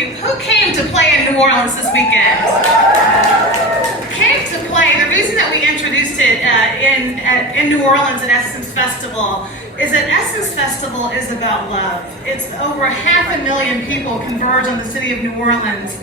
you, who came to play in New Orleans this weekend? Came to play. The reason that we introduced it in New Orleans at Essence Festival is that Essence Festival is about love. It's over 500,000 people converge on the city of New Orleans.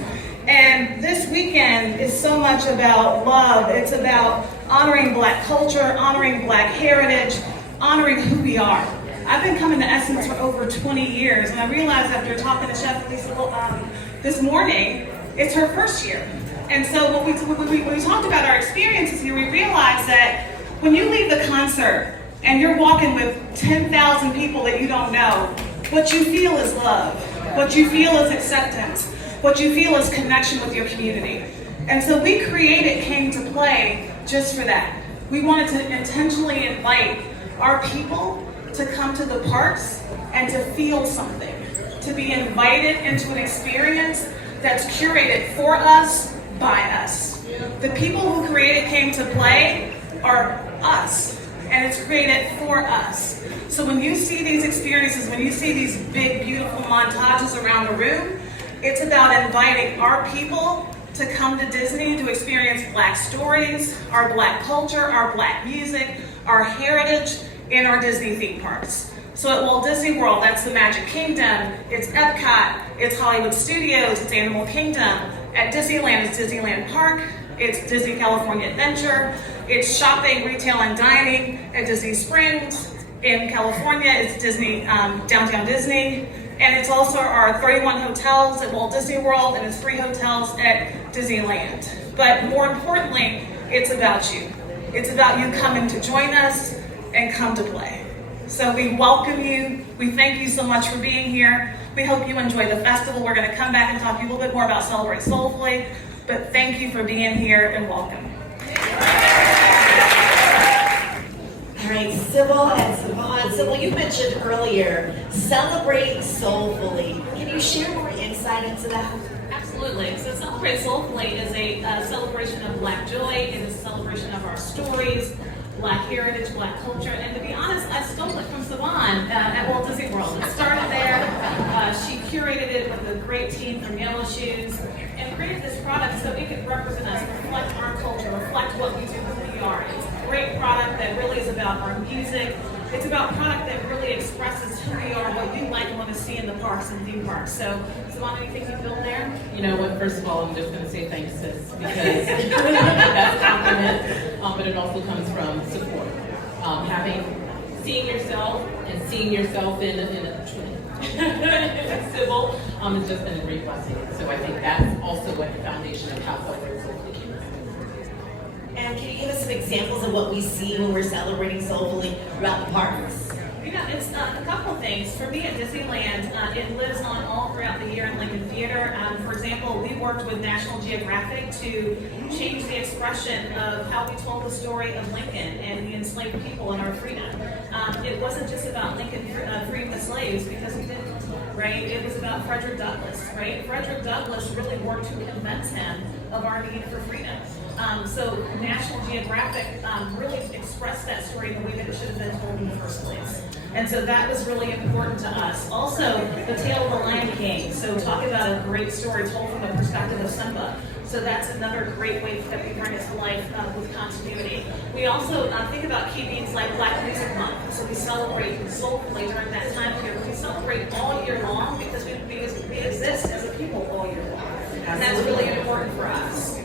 And this weekend is so much about love. It's about honoring Black culture, honoring Black heritage, honoring who we are. I've been coming to Essence for over 20 years, and I realized after talking to Chef Lisa this morning, it's her first year. And so when we talked about our experiences here, we realized that when you leave the concert and you're walking with 10,000 people that you don't know, what you feel is love. What you feel is acceptance. What you feel is connection with your community. And so we created Came to Play just for that. We wanted to intentionally invite our people to come to the parks and to feel something, to be invited into an experience that's curated for us, by us. The people who created Came to Play are us, and it's created for us. So when you see these experiences, when you see these big, beautiful montages around the room, it's about inviting our people to come to Disney to experience Black stories, our Black culture, our Black music, our heritage in our Disney theme parks. So at Walt Disney World, that's the Magic Kingdom, it's Epcot, it's Hollywood Studios, it's Animal Kingdom. At Disneyland, it's Disneyland Park, it's Disney California Adventure, it's shopping, retail, and dining at Disney Springs. In California, it's Disney, Downtown Disney, and it's also our 31 hotels at Walt Disney World, and it's 3 hotels at Disneyland. But more importantly, it's about you. It's about you coming to join us and come to play. So we welcome you. We thank you so much for being here. We hope you enjoy the festival. We're going to come back and talk to you a little bit more about Celebrate Soulfully, but thank you for being here and welcome. All right, Sybil and Sivonne. Sybil, you mentioned earlier Celebrate Soulfully. Can you share more insight into that? Absolutely. So Celebrate Soulfully is a celebration of Black joy. It is a celebration of our stories, Black heritage, Black culture, and to be honest, I stole it from Sivonne at Walt Disney World. It started there. She curated it with a great team from Yellow Shoes and created this product so it could represent us, reflect our culture, reflect what we do, who we are. It's a great product that really is about our music. It's about product that really expresses who we are, what you like and want to see in the parks and theme parks. So, Sivonne, anything you build there? You know what, first of all, I'm just going to say thanks, sis, because that's a compliment, but it also comes from support. Seeing yourself and seeing yourself in a Sybil, has just been a great blessing. So I think that's also what the foundation of how Celebrate Soulfully came about. And can you give us some examples of what we see when we're celebrating soulfully throughout the parks? You know, it's a couple of things. For me at Disneyland, it lives on all throughout the year in Lincoln Theater. For example, we worked with National Geographic to change the expression of how we told the story of Lincoln and the enslaved people and our freedom. It wasn't just about Lincoln freeing the slaves, because he didn't, right? It was about Frederick Douglass, right? Frederick Douglass really worked to convince him of our need for freedom. So National Geographic really expressed that story the way that it should have been told in the first place. And so that was really important to us. Also, the Tale of the Lion King. So talk about a great story told from the perspective of Simba. So that's another great way that we bring it to life with continuity. We also think about key themes like Black Music Month. So we celebrate soulfully during that time period. We celebrate all year long because we exist as a people all year long. And that's really important for us.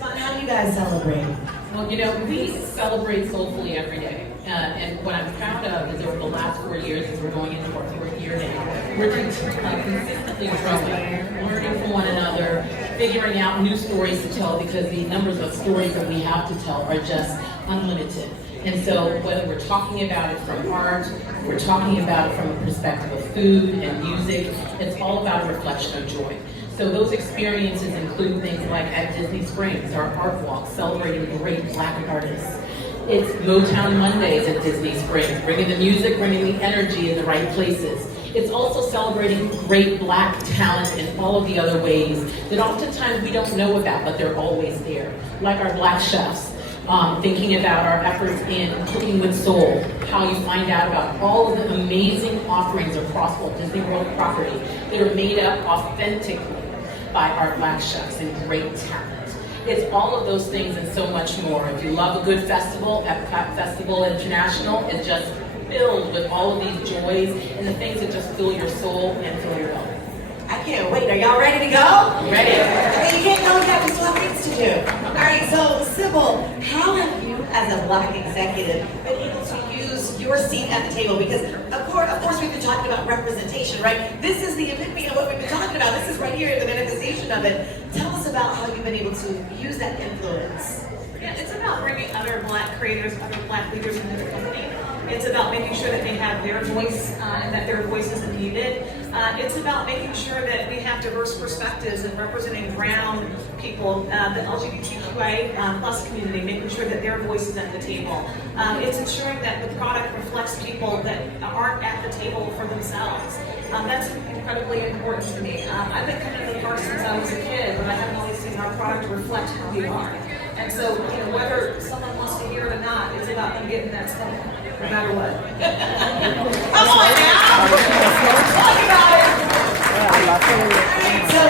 How do you guys celebrate? Well, you know, we celebrate soulfully every day. And what I'm proud of is over the last 4 years, as we're going into our 4th year now, we're consistently growing, learning from one another, figuring out new stories to tell, because the numbers of stories that we have to tell are just unlimited. And so whether we're talking about it from art, we're talking about it from a perspective of food and music, it's all about a reflection of joy. So those experiences include things like at Disney Springs, our art walk, celebrating great Black artists. It's Motown Mondays at Disney Springs, bringing the music, bringing the energy in the right places. It's also celebrating great Black talent in all of the other ways that oftentimes we don't know about, but they're always there, like our Black chefs. thinking about our efforts in Cooking with Soul, how you find out about all of the amazing offerings across Walt Disney World property that are made up authentically by our Black chefs and great talent. It's all of those things and so much more. If you love a good festival, Epcot Festival International is just filled with all of these joys and the things that just fill your soul and fill your belly. I can't wait. Are y'all ready to go? Ready? Okay, you can't go yet. We still have things to do. All right, so Sybil, how have you, as a Black executive, been able to use your seat at the table? Because of course, we've been talking about representation, right? This is the epitome of what we've been talking about. This is right here, the manifestation of it. Tell us about how you've been able to use that influence. Yeah, it's about bringing other Black creators, other Black leaders into the company. It's about making sure that they have their voice and that their voice isn't needed. It's about making sure that we have diverse perspectives and representing brown people, the LGBTQIA plus community, making sure that their voice is at the table. It's ensuring that the product reflects people that aren't at the table for themselves. That's incredibly important to me. I've been coming to the park since I was a kid, but I haven't always seen our product reflect who we are. And so, whether someone wants to hear it or not, it's about them getting that stuff, no matter what. Come on now! Talk about it! So,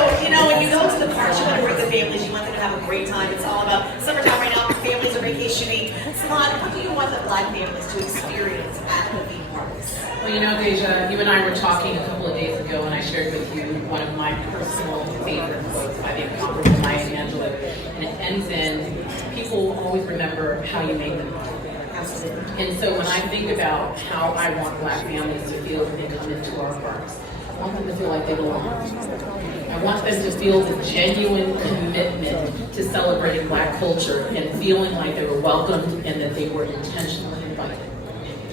when you go to the parks, you want to bring the families, you want them to have a great time. It's all about summertime right now, families are vacationing. Sivonne, what do you want the Black families to experience at the theme parks? Well, Deja, you and I were talking a couple of days ago, and I shared with you one of my personal favorite quotes by the incomparable Maya Angelou, and it ends in, people will always remember how you made them feel. Absolutely. And so when I think about how I want Black families to feel when they come into our parks, I want them to feel like they belong. I want them to feel the genuine commitment to celebrating Black culture and feeling like they were welcomed and that they were intentionally invited.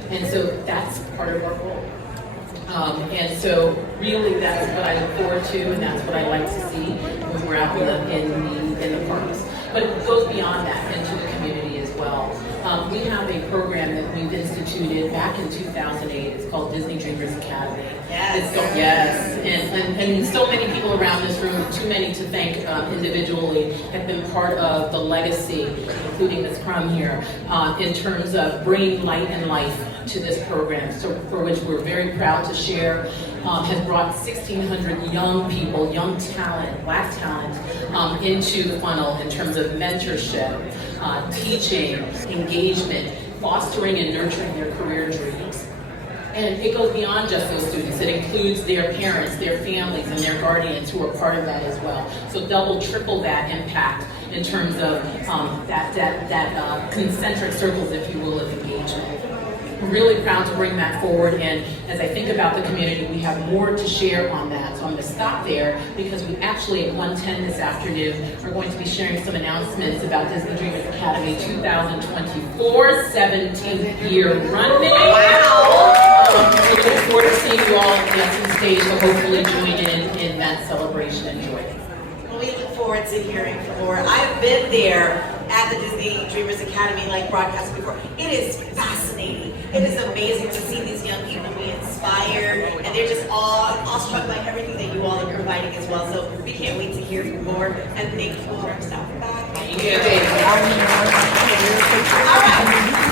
And so that's part of our role. And so really that's what I look forward to, and that's what I like to see when we're out in the parks. But it goes beyond that into the community as well. We have a program that we've instituted back in 2008. It's called Disney Dreamers Academy. Yes. And so many people around this room, too many to thank individually, have been part of the legacy, including Ms. Crum here, in terms of bringing light and life to this program, so for which we're very proud to share, has brought 1,600 young people, young talent, Black talent, into the funnel in terms of mentorship, teaching, engagement, fostering and nurturing their career dreams. And it goes beyond just those students. It includes their parents, their families, and their guardians who are part of that as well. So double, triple that impact in terms of that concentric circles, if you will, of engagement. We're really proud to bring that forward, and as I think about the community, we have more to share on that. So I'm going to stop there because we actually at 1:10 this afternoon are going to be sharing some announcements about Disney Dreamers Academy 2024, 17th year running. Wow! We look forward to seeing you all at the Essence stage, so hopefully join in that celebration and joy. Well, we look forward to hearing more. I've been there at the Disney Dreamers Academy, like broadcast before. It is fascinating. It is amazing to see these young people be inspired, and they're just awestruck by everything that you all are providing as well. So we can't wait to hear more, and thank you for stopping by. Thank you. All right.